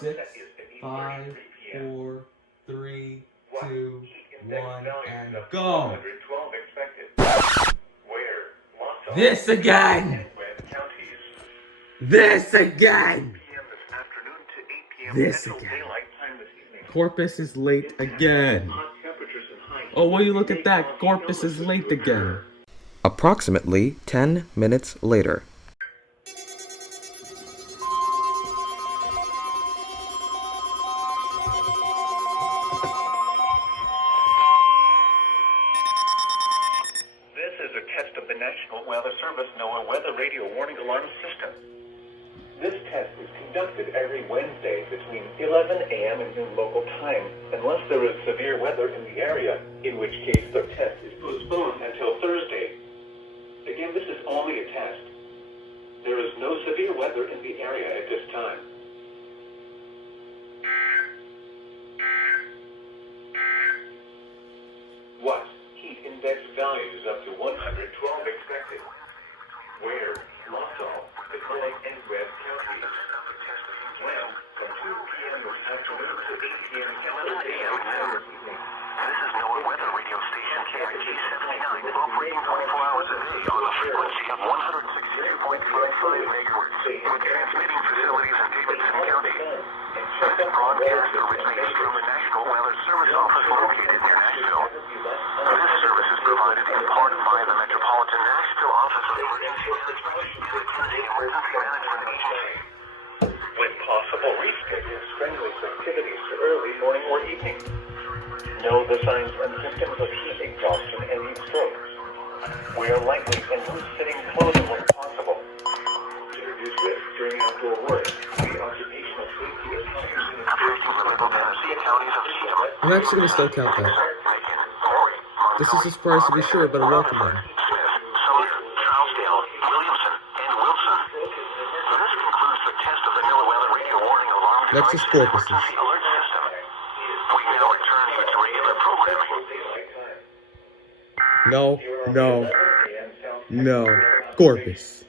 6, 5, 4, 3, 2, 1, and go! This again! This again! This again. Corpus is late again. Oh, will you look at that? Corpus is late again. Approximately 10 minutes later. This is a test of the National Weather Service NOAA Weather Radio Warning Alarm System. This test is conducted every Wednesday between 11 a.m. and noon local time, unless there is severe weather in the area, in which case the test is postponed until Thursday. Again, this is only a test. There is no severe weather in the area at this time. What? Heat index values up to 112 expected. Where? Lossall, Kleberg, and Webb counties. When? From 2 p.m. this afternoon to 8 p.m. calendar day this evening. This is NOAA Weather Radio Station KRG-79, operating 24 hours a day on a frequency of 162.55 megahertz, with transmitting facilities in Davidson County. This broadcast originates from the National Weather Service Office located near Nashville. This service is provided in part by the Metropolitan Nashville Office of Emergency Management and the Tennessee Emergency Management Agency. When possible, reschedule strenuous activities to early morning or evening. Know the signs and symptoms of heat exhaustion and heat stroke. Wear lightweight and loose-fitting clothing when possible. To reduce risk during outdoor work, the occupational safety authorities Affecting the middle Tennessee counties of Cheatham, I'm actually going to still count that. Macon, Maury, This is a surprise to be sure, but a welcome one. Sumner, Trousdale, Williamson, and Wilson. This concludes the test of the NOAA Weather Radio Warning Alarm Next is Device Corpus. Emergency Alert System. We now return you to regular programming. No, no, no. Corpus.